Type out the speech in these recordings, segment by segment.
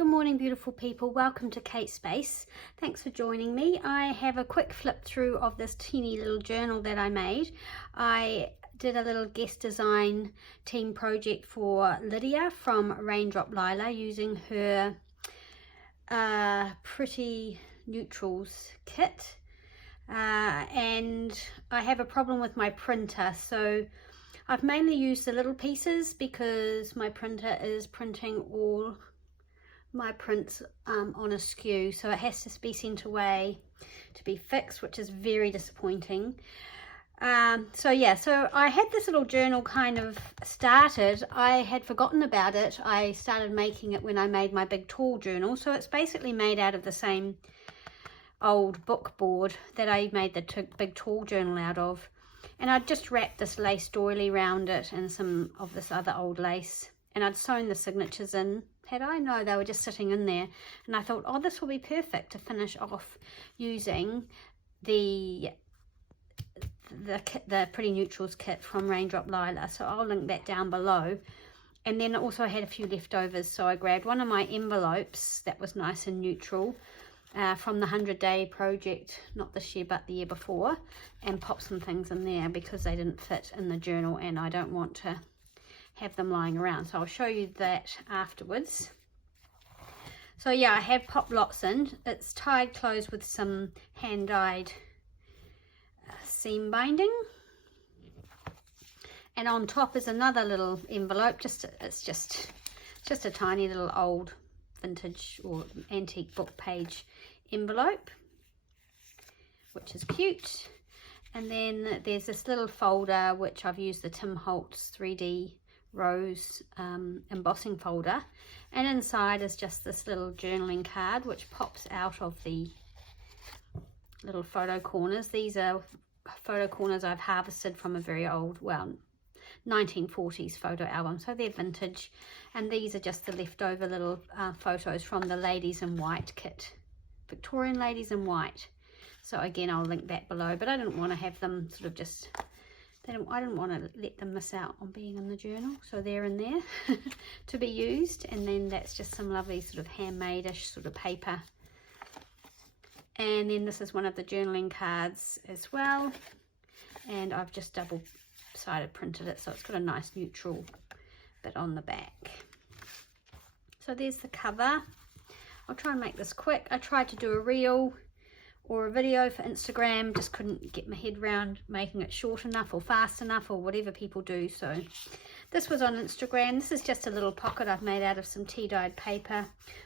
Good morning, beautiful people. Welcome to Kate Space. Thanks for joining me. I have a quick flip through of this teeny little journal that I made. I did a little guest design team project for Lydia from Raindrop Lila using her Pretty Neutrals kit. And I have a problem with my printer, so I've mainly used the little pieces because my printer is printing all my prints on a skew, so it has to be sent away to be fixed, which is very disappointing. So I had this little journal kind of started. I had forgotten about it. I started making it when I made my big tall journal, so it's basically made out of the same old book board that I made the big tall journal out of, and I'd just wrapped this lace doily around it and some of this other old lace, and I'd sewn the signatures in. Had I? No, they were just sitting in there, and I thought, oh, this will be perfect to finish off using the Pretty Neutrals kit from Raindrop Lila. So I'll link that down below. And then also I had a few leftovers, so I grabbed one of my envelopes that was nice and neutral from the 100-day project, not this year but the year before, and popped some things in there because they didn't fit in the journal and I don't want to have them lying around, so I'll show you that afterwards. So yeah, I have popped lots in. It's tied closed with some hand-dyed seam binding, and on top is another little envelope. It's just a tiny little old vintage or antique book page envelope, which is cute. And then there's this little folder which I've used the Tim Holtz 3D rose embossing folder, and inside is just this little journaling card which pops out of the little photo corners. These are photo corners I've harvested from a very old, well, 1940s photo album, so they're vintage, and these are just the leftover little photos from the Ladies in White kit, Victorian Ladies in White. So again, I'll link that below, but I didn't want to have them sort of just I didn't want to let them miss out on being in the journal, so they're in there to be used. And then that's just some lovely sort of handmade-ish sort of paper. And then this is one of the journaling cards as well, and I've just double-sided printed it, so it's got a nice neutral bit on the back. So there's the cover. I'll try and make this quick. I tried to do a reel or a video for Instagram, just couldn't get my head around making it short enough or fast enough or whatever people do, so this was on Instagram. This is just a little pocket I've made out of some tea-dyed paper,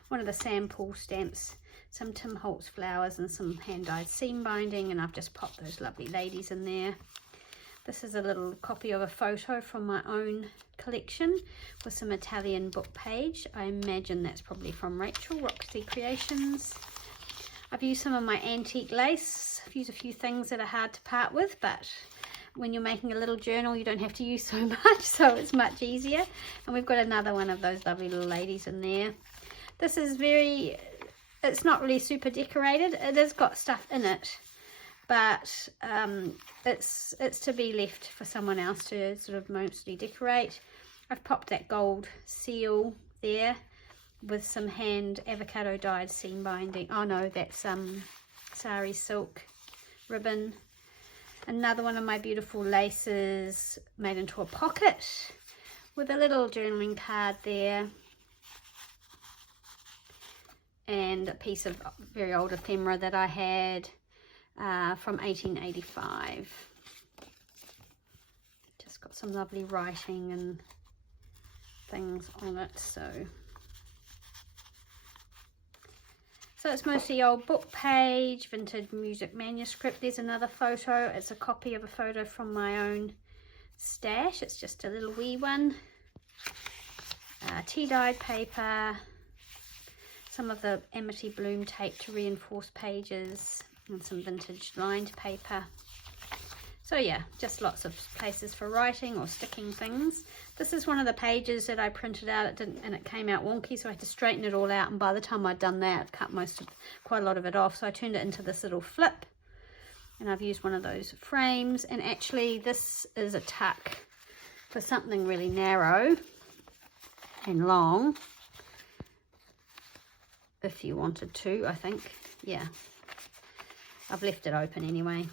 one of the Sam Paul stamps, some Tim Holtz flowers and some hand-dyed seam binding, and I've just popped those lovely ladies in there. This is a little copy of a photo from my own collection with some Italian book page. I imagine that's probably from Rachel, Roxy Creations. I've used some of my antique lace. I've used a few things that are hard to part with, but when you're making a little journal, you don't have to use so much, so it's much easier. And we've got another one of those lovely little ladies in there. This is it's not really super decorated. It has got stuff in it, but it's to be left for someone else to sort of mostly decorate. I've popped that gold seal there with some hand avocado dyed seam binding. Oh no, that's sari silk ribbon. Another one of my beautiful laces made into a pocket with a little journaling card there, and a piece of very old ephemera that I had from 1885. Just got some lovely writing and things on it. So it's mostly old book page, vintage music manuscript. There's another photo. It's a copy of a photo from my own stash. It's just a little wee one. Tea-dyed paper. Some of the Amity Bloom tape to reinforce pages. And some vintage lined paper. So yeah, just lots of places for writing or sticking things. This is one of the pages that I printed out. And it came out wonky, so I had to straighten it all out. And by the time I'd done that, I'd cut quite a lot of it off. So I turned it into this little flip. And I've used one of those frames. And actually, this is a tuck for something really narrow and long. if you wanted to, I think. Yeah, I've left it open anyway,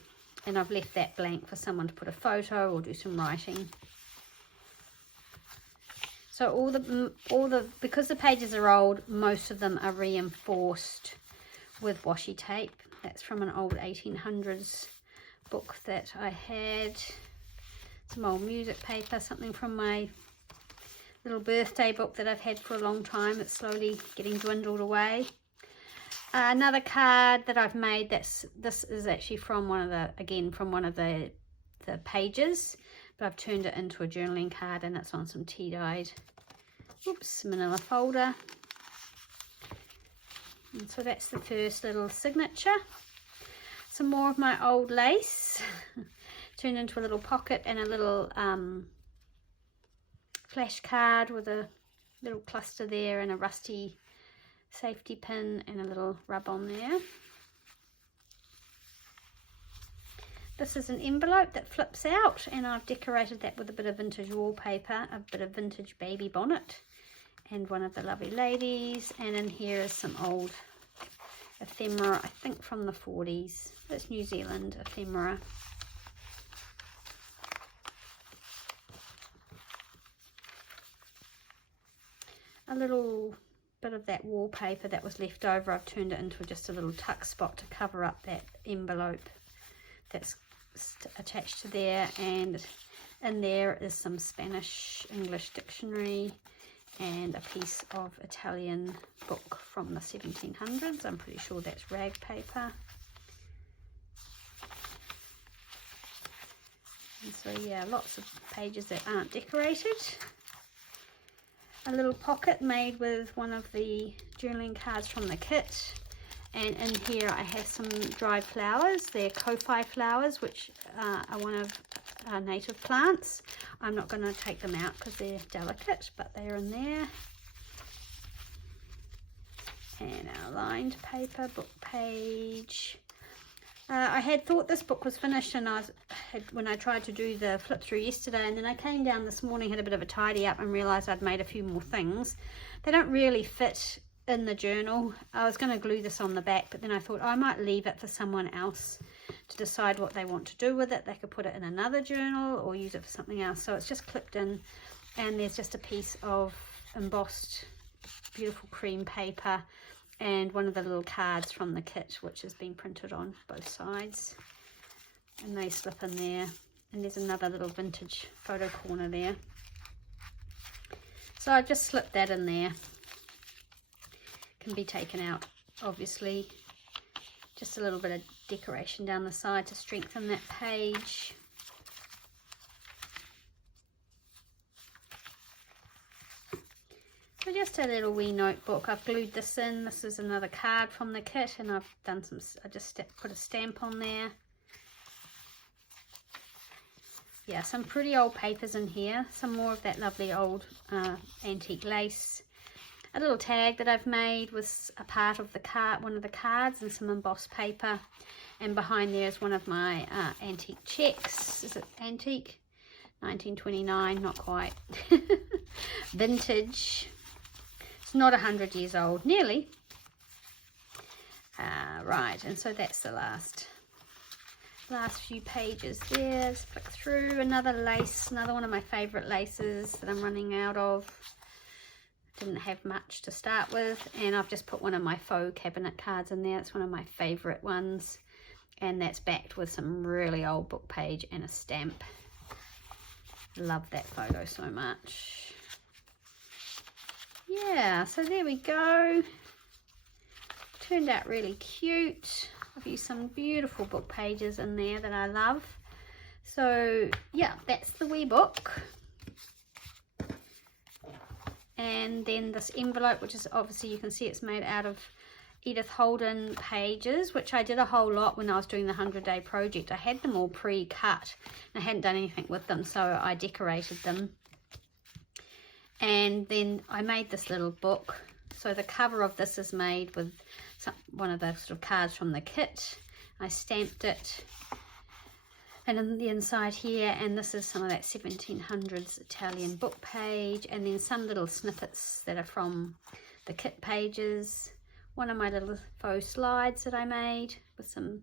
and I've left that blank for someone to put a photo or do some writing. So all the because the pages are old, most of them are reinforced with washi tape. That's from an old 1800s book that I had. Some old music paper, something from my little birthday book that I've had for a long time. It's slowly getting dwindled away. Another card that I've made, this is actually from one of the pages, but I've turned it into a journaling card, and it's on some tea-dyed manila folder. And so that's the first little signature. Some more of my old lace turned into a little pocket, and a little flash card with a little cluster there, and a rusty safety pin and a little rub on there. This is an envelope that flips out, and I've decorated that with a bit of vintage wallpaper, a bit of vintage baby bonnet, and one of the lovely ladies. And in here is some old ephemera, I think from the 40s. It's New Zealand ephemera. A little bit of that wallpaper that was left over, I've turned it into just a little tuck spot to cover up that envelope that's attached to there. And in there is some Spanish English dictionary and a piece of Italian book from the 1700s. I'm pretty sure that's rag paper. And so yeah, lots of pages that aren't decorated. A little pocket made with one of the journaling cards from the kit, and in here I have some dried flowers. They're Ko-Fi flowers, which are one of our native plants. I'm not going to take them out because they're delicate, but they're in there. And our lined paper book page. I had thought this book was finished, and when I tried to do the flip through yesterday, and then I came down this morning, had a bit of a tidy up, and realised I'd made a few more things. They don't really fit in the journal. I was going to glue this on the back, but then I thought I might leave it for someone else to decide what they want to do with it. They could put it in another journal or use it for something else. So it's just clipped in, and there's just a piece of embossed beautiful cream paper and one of the little cards from the kit, which has been printed on both sides, and they slip in there. And there's another little vintage photo corner there, so I've just slipped that in there. Can be taken out, obviously. Just a little bit of decoration down the side to strengthen that page. So just a little wee notebook. I've glued this in. This is another card from the kit, and I've done some, I just put a stamp on there. Yeah, some pretty old papers in here. Some more of that lovely old antique lace. A little tag that I've made was a part of the card, one of the cards, and some embossed paper. And behind there is one of my antique checks. Is it antique? 1929, not quite. Vintage. It's not 100 years old, nearly. Right, and so that's the last few pages there. Let's flick through. Another lace, another one of my favourite laces that I'm running out of. Didn't have much to start with, and I've just put one of my faux cabinet cards in there. It's one of my favourite ones, and that's backed with some really old book page and a stamp. Love that photo so much. Yeah, so there we go. Turned out really cute. I've used some beautiful book pages in there that I love. So yeah, that's the wee book. And then this envelope, which is obviously, you can see it's made out of Edith Holden pages, which I did a whole lot when I was doing the 100-day project. I had them all pre-cut and I hadn't done anything with them, so I decorated them. And then I made this little book. So the cover of this is made with one of the sort of cards from the kit. I stamped it. And in the inside here, and this is some of that 1700s Italian book page, and then some little snippets that are from the kit pages. one of my little faux slides that I made with some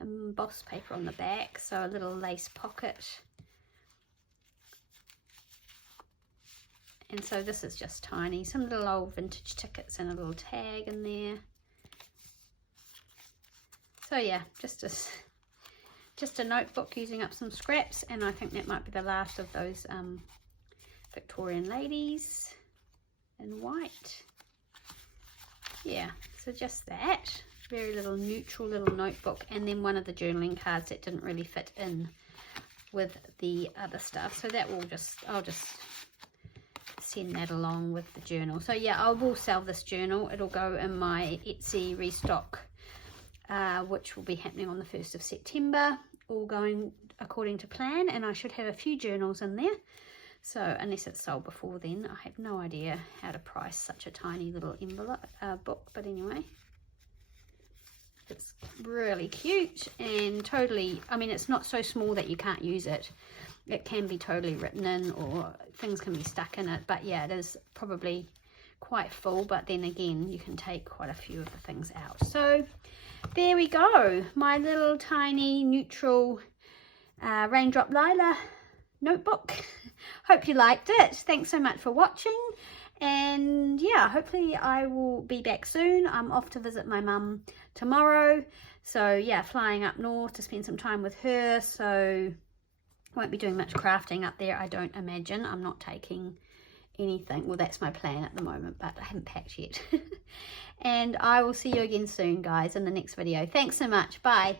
embossed paper on the back, so a little lace pocket. And so this is just tiny, some little old vintage tickets and a little tag in there. So yeah, just a notebook using up some scraps, and I think that might be the last of those Victorian ladies in white. Yeah, so just that. Very little neutral little notebook, and then one of the journaling cards that didn't really fit in with the other stuff. So that will I'll just send that along with the journal. So yeah, I will sell this journal. It'll go in my Etsy restock, which will be happening on the 1st of September, all going according to plan, and I should have a few journals in there. So unless it's sold before then, I have no idea how to price such a tiny little envelope book. But anyway, it's really cute and totally, I mean, it's not so small that you can't use it. It can be totally written in, or things can be stuck in it. But yeah, it is probably quite full, but then again, you can take quite a few of the things out. So there we go, my little tiny neutral Raindrop Lila notebook. Hope you liked it. Thanks so much for watching, and yeah, hopefully I will be back soon. I'm off to visit my mum tomorrow, so yeah, flying up north to spend some time with her, so won't be doing much crafting up there, I don't imagine. I'm not taking anything, well, that's my plan at the moment, but I haven't packed yet. And I will see you again soon, guys, in the next video. Thanks so much. Bye.